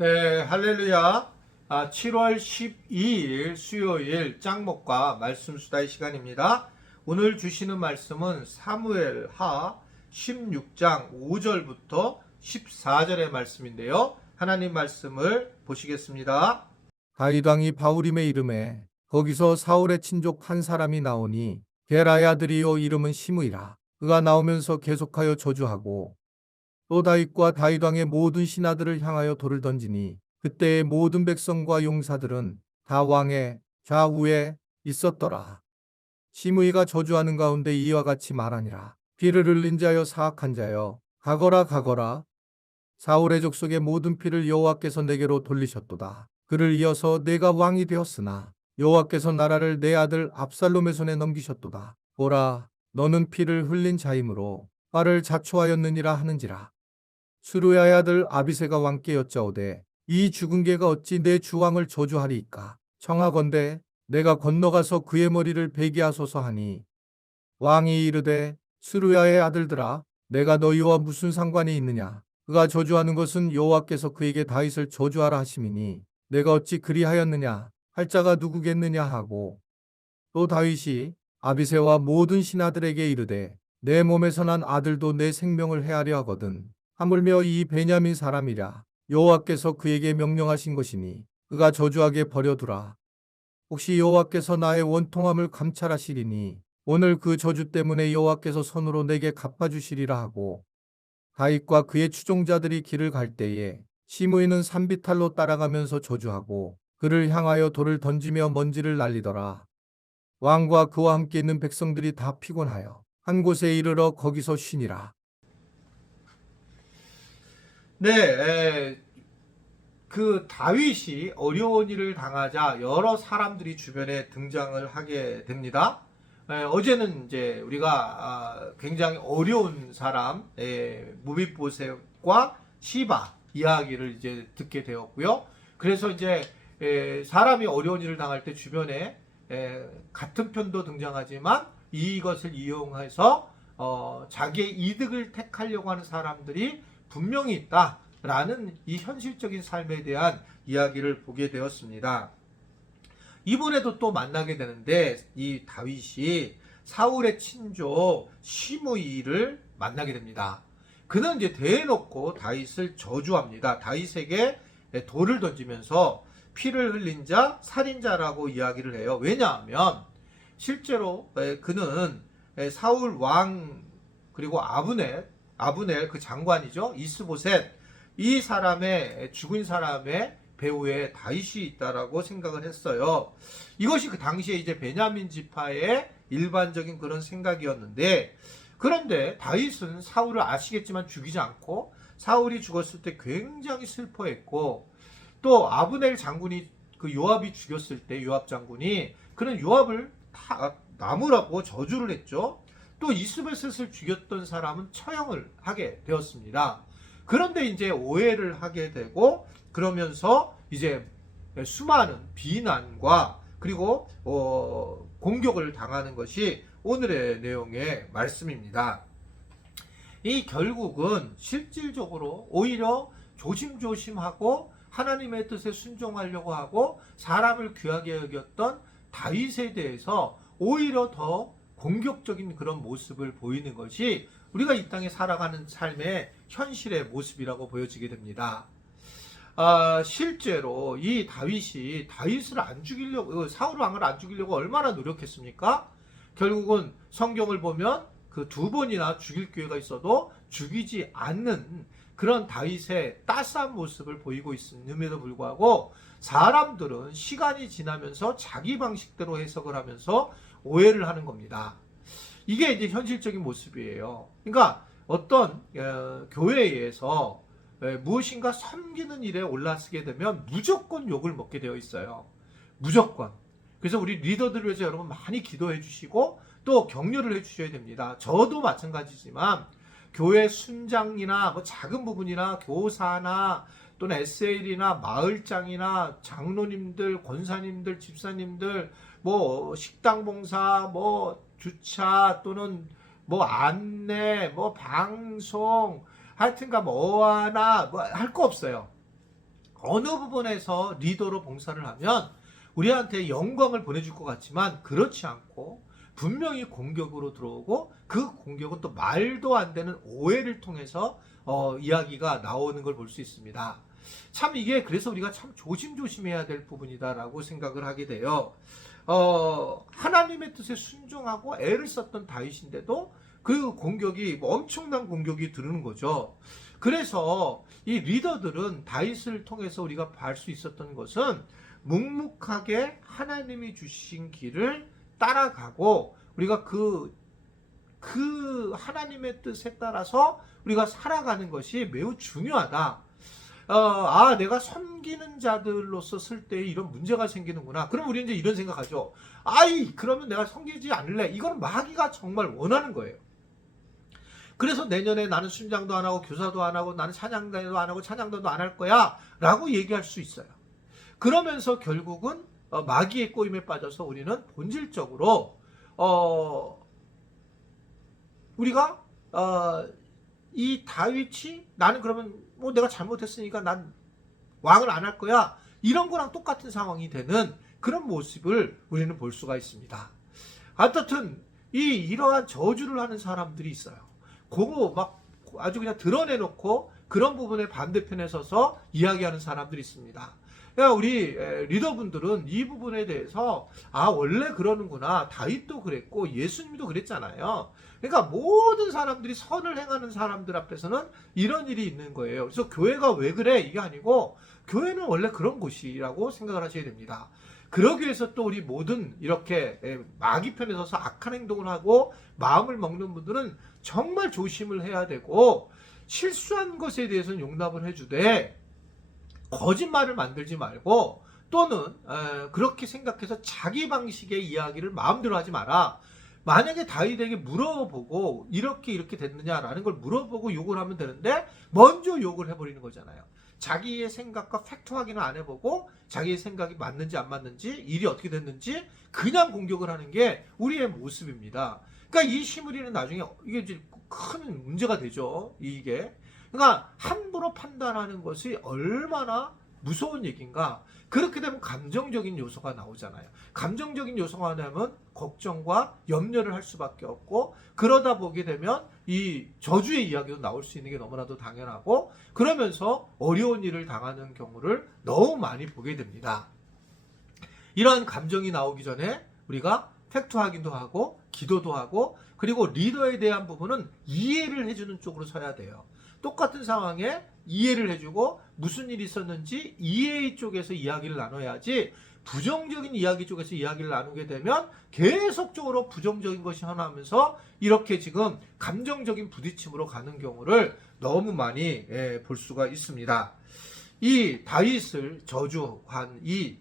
네, 할렐루야. 7월 12일 수요일 짱목과 말씀 수다의 시간입니다. 오늘 주시는 말씀은 사무엘 하 16장 5절부터 14절의 말씀인데요. 하나님 말씀을 보시겠습니다. 다윗 왕이 바울임의 이름에 거기서 사울의 친족 한 사람이 나오니 게라의 아들이요 이름은 시므이라. 그가 나오면서 계속하여 저주하고 또 다윗과 다윗 왕의 모든 신하들을 향하여 돌을 던지니 그때의 모든 백성과 용사들은 다 왕의 좌우에 있었더라. 시므이가 저주하는 가운데 이와 같이 말하니라. 피를 흘린 자여 사악한 자여 가거라 가거라. 사울의 족속의 모든 피를 여호와께서 내게로 돌리셨도다. 그를 이어서 내가 왕이 되었으나 여호와께서 나라를 내 아들 압살롬의 손에 넘기셨도다. 보라, 너는 피를 흘린 자이므로 화를 자초하였느니라 하는지라. 수르야의 아들 아비새가 왕께 여짜오되 이 죽은 개가 어찌 내 주왕을 저주하리이까. 청하건대 내가 건너가서 그의 머리를 베게 하소서 하니 왕이 이르되 수르야의 아들들아 내가 너희와 무슨 상관이 있느냐. 그가 저주하는 것은 여호와께서 그에게 다윗을 저주하라 하심이니 내가 어찌 그리하였느냐 할 자가 누구겠느냐 하고 또 다윗이 아비새와 모든 신하들에게 이르되 내 몸에서 난 아들도 내 생명을 해하려 하거든 하물며 이 베냐민 사람이라 여호와께서 그에게 명령하신 것이니 그가 저주하게 버려두라. 혹시 여호와께서 나의 원통함을 감찰하시리니 오늘 그 저주 때문에 여호와께서 손으로 내게 갚아주시리라 하고 다윗과 그의 추종자들이 길을 갈 때에 시므이는 산비탈로 따라가면서 저주하고 그를 향하여 돌을 던지며 먼지를 날리더라. 왕과 그와 함께 있는 백성들이 다 피곤하여 한 곳에 이르러 거기서 쉬니라. 네, 그 다윗이 어려운 일을 당하자 여러 사람들이 주변에 등장을 하게 됩니다. 어제는 이제 우리가 굉장히 어려운 사람 무비보셋과 시바 이야기를 이제 듣게 되었고요. 그래서 이제 사람이 어려운 일을 당할 때 주변에 같은 편도 등장하지만 이것을 이용해서 자기의 이득을 택하려고 하는 사람들이 분명히 있다라는 이 현실적인 삶에 대한 이야기를 보게 되었습니다. 이번에도 또 만나게 되는데 이 다윗이 사울의 친족 시므이를 만나게 됩니다. 그는 이제 대놓고 다윗을 저주합니다. 다윗에게 돌을 던지면서 피를 흘린 자, 살인자라고 이야기를 해요. 왜냐하면 실제로 그는 사울 왕 그리고 아브넬 그 장관이죠. 이스보셋 이 사람의 죽은 사람의 배후에 다윗이 있다라고 생각을 했어요. 이것이 그 당시에 이제 베냐민 지파의 일반적인 그런 생각이었는데 그런데 다윗은 사울을 아시겠지만 죽이지 않고 사울이 죽었을 때 굉장히 슬퍼했고 또 아브넬 장군이 그 요압이 죽였을 때 요압 장군이 그는 요압을 다 나무라고 저주를 했죠. 또 이스보셋을 죽였던 사람은 처형을 하게 되었습니다. 그런데 이제 오해를 하게 되고 그러면서 이제 수많은 비난과 그리고 공격을 당하는 것이 오늘의 내용의 말씀입니다. 이 결국은 실질적으로 오히려 조심조심하고 하나님의 뜻에 순종하려고 하고 사람을 귀하게 여겼던 다윗에 대해서 오히려 더 공격적인 그런 모습을 보이는 것이 우리가 이 땅에 살아가는 삶의 현실의 모습이라고 보여지게 됩니다. 실제로 이 다윗이 다윗을 안 죽이려고 사울 왕을 안 죽이려고 얼마나 노력했습니까? 결국은 성경을 보면 그 두 번이나 죽일 기회가 있어도 죽이지 않는 그런 다윗의 따스한 모습을 보이고 있음에도 불구하고 사람들은 시간이 지나면서 자기 방식대로 해석을 하면서 오해를 하는 겁니다. 이게 이제 현실적인 모습이에요. 그러니까 어떤 교회에서 무엇인가 섬기는 일에 올라서게 되면 무조건 욕을 먹게 되어 있어요. 무조건. 그래서 우리 리더들을 위해서 여러분 많이 기도해 주시고 또 격려를 해 주셔야 됩니다. 저도 마찬가지지만 교회 순장이나 뭐 작은 부분이나 교사나 또는 SL이나 마을장이나 장로님들, 권사님들, 집사님들, 뭐 식당 봉사, 뭐 주차 또는 뭐 안내, 뭐 방송, 하여튼가 뭐 하나 뭐 할 거 없어요. 어느 부분에서 리더로 봉사를 하면 우리한테 영광을 보내줄 것 같지만 그렇지 않고 분명히 공격으로 들어오고 그 공격은 또 말도 안 되는 오해를 통해서 이야기가 나오는 걸 볼 수 있습니다. 참 이게 그래서 우리가 참 조심조심해야 될 부분이다라고 생각을 하게 돼요. 하나님의 뜻에 순종하고 애를 썼던 다윗인데도 그 공격이 엄청난 공격이 들어오는 거죠. 그래서 이 리더들은 다윗을 통해서 우리가 볼 수 있었던 것은 묵묵하게 하나님이 주신 길을 따라가고 우리가 그 하나님의 뜻에 따라서 우리가 살아가는 것이 매우 중요하다. 내가 섬기는 자들로서 쓸 때 이런 문제가 생기는구나. 그럼 우리는 이제 이런 생각하죠. 그러면 내가 섬기지 않을래. 이건 마귀가 정말 원하는 거예요. 그래서 내년에 나는 순장도 안 하고 교사도 안 하고 나는 찬양단도 안 하고 찬양단도 안 할 거야 라고 얘기할 수 있어요. 그러면서 결국은 마귀의 꼬임에 빠져서 우리는 본질적으로 우리가 이 다윗이 나는 그러면 내가 잘못했으니까 난 왕을 안 할 거야 이런 거랑 똑같은 상황이 되는 그런 모습을 우리는 볼 수가 있습니다. 어떻든 이러한 저주를 하는 사람들이 있어요. 그거 막 아주 그냥 드러내놓고 그런 부분의 반대편에 서서 이야기하는 사람들이 있습니다. 그러니까 우리 리더분들은 이 부분에 대해서 원래 그러는구나. 다윗도 그랬고 예수님도 그랬잖아요. 그러니까 모든 사람들이 선을 행하는 사람들 앞에서는 이런 일이 있는 거예요. 그래서 교회가 왜 그래? 이게 아니고 교회는 원래 그런 곳이라고 생각을 하셔야 됩니다. 그러기 위해서 또 우리 모든 이렇게 마귀 편에 서서 악한 행동을 하고 마음을 먹는 분들은 정말 조심을 해야 되고 실수한 것에 대해서는 용납을 해주되 거짓말을 만들지 말고 또는 그렇게 생각해서 자기 방식의 이야기를 마음대로 하지 마라. 만약에 다윗에게 물어보고 이렇게 됐느냐라는 걸 물어보고 욕을 하면 되는데 먼저 욕을 해버리는 거잖아요. 자기의 생각과 팩트 확인을 안 해보고 자기의 생각이 맞는지 안 맞는지 일이 어떻게 됐는지 그냥 공격을 하는 게 우리의 모습입니다. 그러니까 이 시므리는 나중에 이게 이제 큰 문제가 되죠. 이게 그러니까 함부로 판단하는 것이 얼마나 무서운 얘기인가. 그렇게 되면 감정적인 요소가 나오잖아요. 감정적인 요소가 나면 걱정과 염려를 할 수밖에 없고 그러다 보게 되면 이 저주의 이야기도 나올 수 있는 게 너무나도 당연하고 그러면서 어려운 일을 당하는 경우를 너무 많이 보게 됩니다. 이러한 감정이 나오기 전에 우리가 팩트 확인도 하고 기도도 하고 그리고 리더에 대한 부분은 이해를 해주는 쪽으로 서야 돼요. 똑같은 상황에 이해를 해주고 무슨 일이 있었는지 이해 쪽에서 이야기를 나눠야지 부정적인 이야기 쪽에서 이야기를 나누게 되면 계속적으로 부정적인 것이 하나면서 이렇게 지금 감정적인 부딪힘으로 가는 경우를 너무 많이 볼 수가 있습니다. 이 다윗을 저주한 이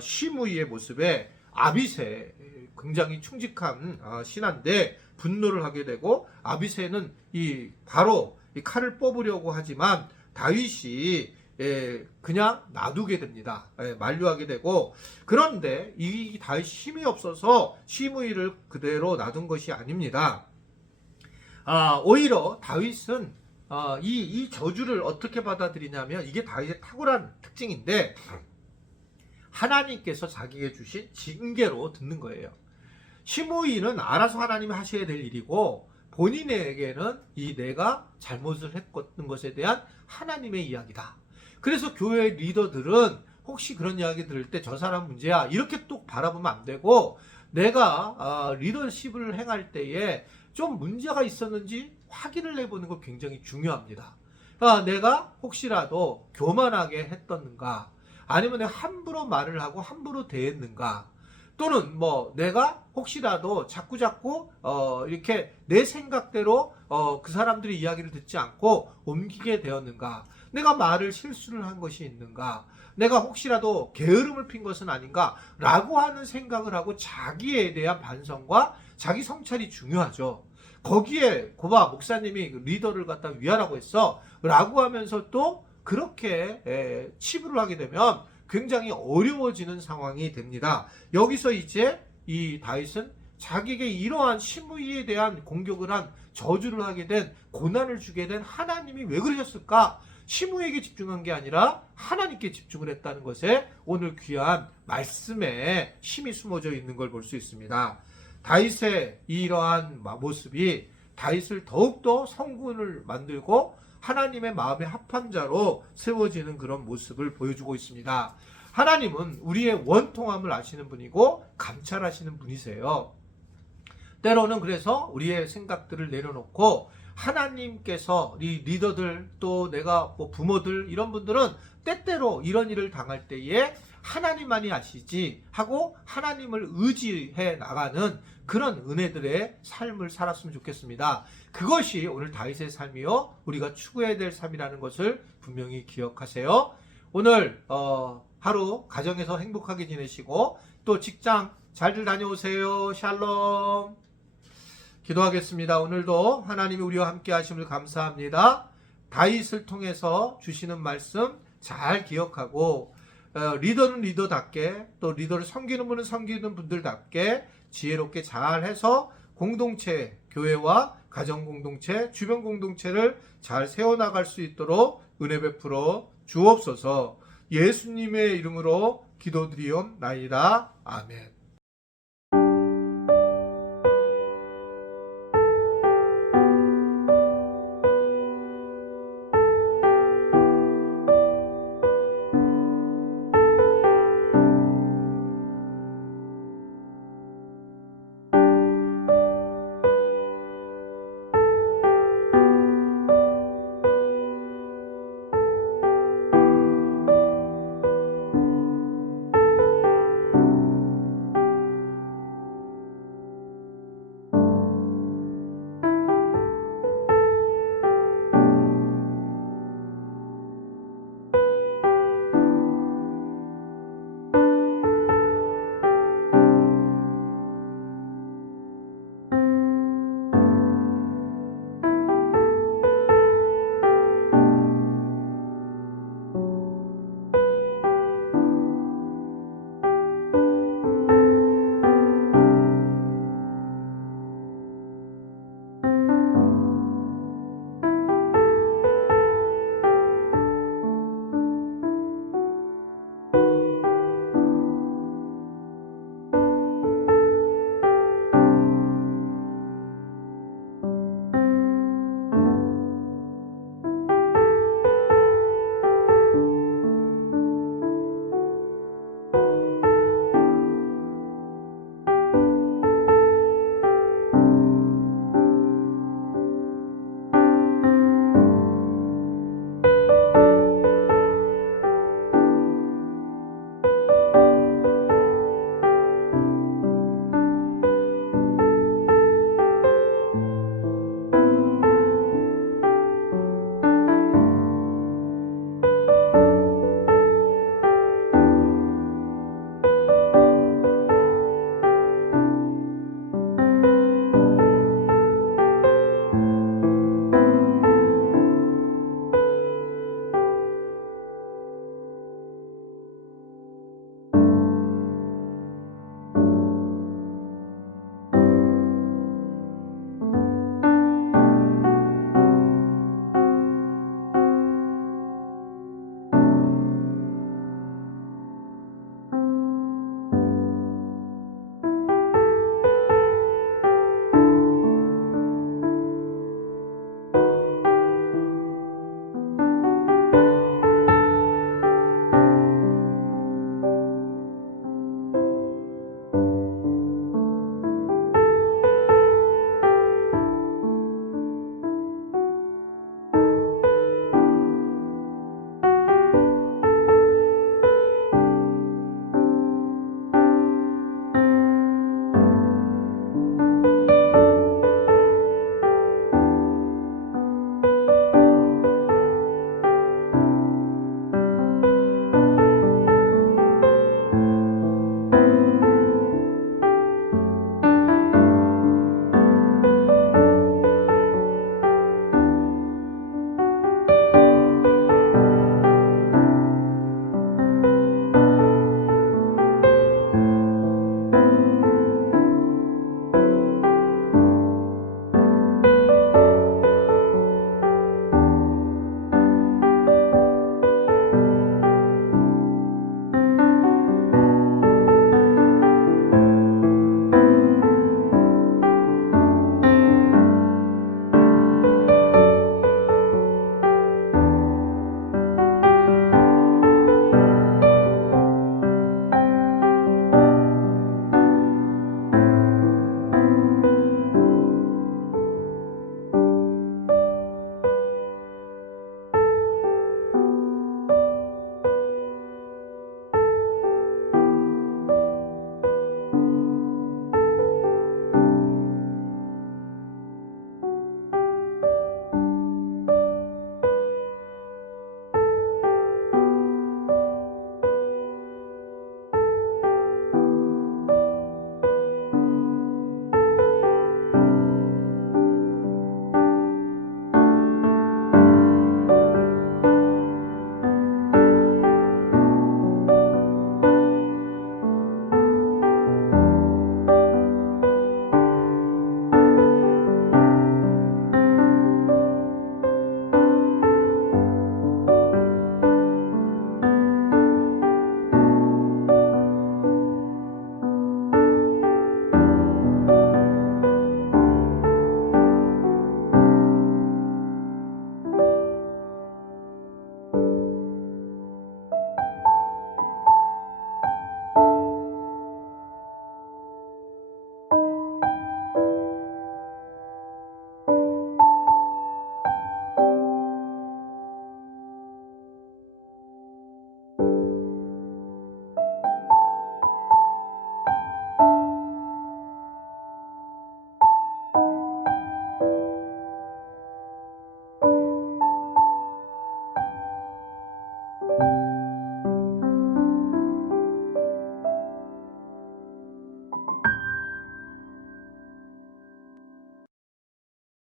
시므이의 모습에 아비새 굉장히 충직한 신하인데 분노를 하게 되고 아비새는 바로 이 칼을 뽑으려고 하지만 다윗이 그냥 놔두게 됩니다. 만류하게 되고 그런데 이 다윗이 힘이 없어서 시므이를 그대로 놔둔 것이 아닙니다. 오히려 다윗은 이 저주를 어떻게 받아들이냐면 이게 다윗의 탁월한 특징인데 하나님께서 자기에게 주신 징계로 듣는 거예요. 시므이는 알아서 하나님이 하셔야 될 일이고 본인에게는 내가 잘못을 했던 것에 대한 하나님의 이야기다. 그래서 교회 리더들은 혹시 그런 이야기 들을 때 저 사람 문제야 이렇게 또 바라보면 안 되고 내가 리더십을 행할 때에 좀 문제가 있었는지 확인을 해보는 거 굉장히 중요합니다. 내가 혹시라도 교만하게 했던가 아니면 내가 함부로 말을 하고 함부로 대했는가 또는 내가 혹시라도 자꾸 이렇게 내 생각대로 그 사람들의 이야기를 듣지 않고 옮기게 되었는가 내가 말을 실수를 한 것이 있는가 내가 혹시라도 게으름을 핀 것은 아닌가 라고 하는 생각을 하고 자기에 대한 반성과 자기 성찰이 중요하죠. 거기에 고바 목사님이 리더를 갖다 위하라고 했어 라고 하면서 또 그렇게 치부를 하게 되면 굉장히 어려워지는 상황이 됩니다. 여기서 이제 이 다윗은 자기에게 이러한 시므이에 대한 공격을 한 저주를 하게 된 고난을 주게 된 하나님이 왜 그러셨을까? 시므에게 집중한 게 아니라 하나님께 집중을 했다는 것에 오늘 귀한 말씀에 힘이 숨어져 있는 걸 볼 수 있습니다. 다윗의 이러한 모습이 다윗을 더욱더 성군을 만들고 하나님의 마음에 합한 자로 세워지는 그런 모습을 보여주고 있습니다. 하나님은 우리의 원통함을 아시는 분이고 감찰하시는 분이세요. 때로는 그래서 우리의 생각들을 내려놓고 하나님께서 이 리더들 또 내가 부모들 이런 분들은 때때로 이런 일을 당할 때에 하나님만이 아시지 하고 하나님을 의지해 나가는 그런 은혜들의 삶을 살았으면 좋겠습니다. 그것이 오늘 다윗의 삶이요 우리가 추구해야 될 삶이라는 것을 분명히 기억하세요. 오늘 하루 가정에서 행복하게 지내시고 또 직장 잘들 다녀오세요. 샬롬. 기도하겠습니다. 오늘도 하나님이 우리와 함께 하심을 감사합니다. 다윗을 통해서 주시는 말씀 잘 기억하고 리더는 리더답게 또 리더를 섬기는 분은 섬기는 분들답게 지혜롭게 잘해서 공동체, 교회와 가정 공동체, 주변 공동체를 잘 세워나갈 수 있도록 은혜 베풀어 주옵소서. 예수님의 이름으로 기도드리옵나이다. 아멘.